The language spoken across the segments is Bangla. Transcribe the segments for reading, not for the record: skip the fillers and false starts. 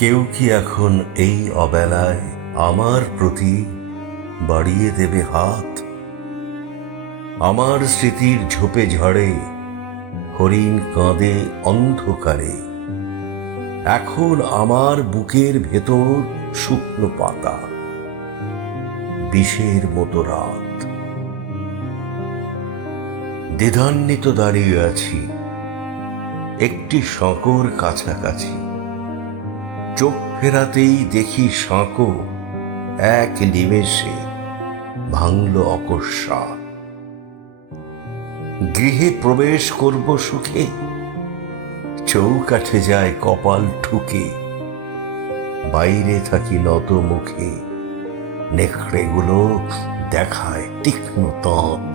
কেউ কি এখন এই অবেলায় আমার প্রতি বাড়িয়ে দেবে হাত? আমার স্মৃতির ঝোপে ঝড়ে হরিণ কাঁদে অন্ধকারে, এখন আমার বুকের ভেতর শুকনো পাতা, বিষের মতো রাত। দ্বিধান্বিত দাঁড়িয়ে আছি একটি সাঁকোর কাছাকাছি, চোখ ফেরাতেই দেখি সাঁকো এক নিমেষে ভাঙল অকস্মাৎ। গৃহে প্রবেশ করব সুখে, চৌকাঠে যায় কপাল ঠুকে, বাইরে থাকি নত মুখে, নেকড়েগুলো দেখায় তীক্ষ্ণ দাঁত।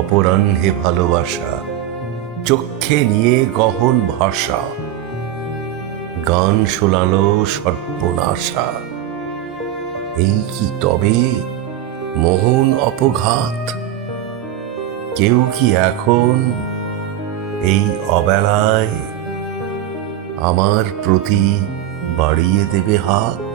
অপরাহ্নে ভালোবাসা চক্ষে নিয়ে গহন ভাষা, গান শোনালো সর্বনাশা। এই কি তবে মোহন অপঘাত? কেউ কি এখন এই অবেলায় আমার প্রতি বাড়িয়ে দেবে হাত?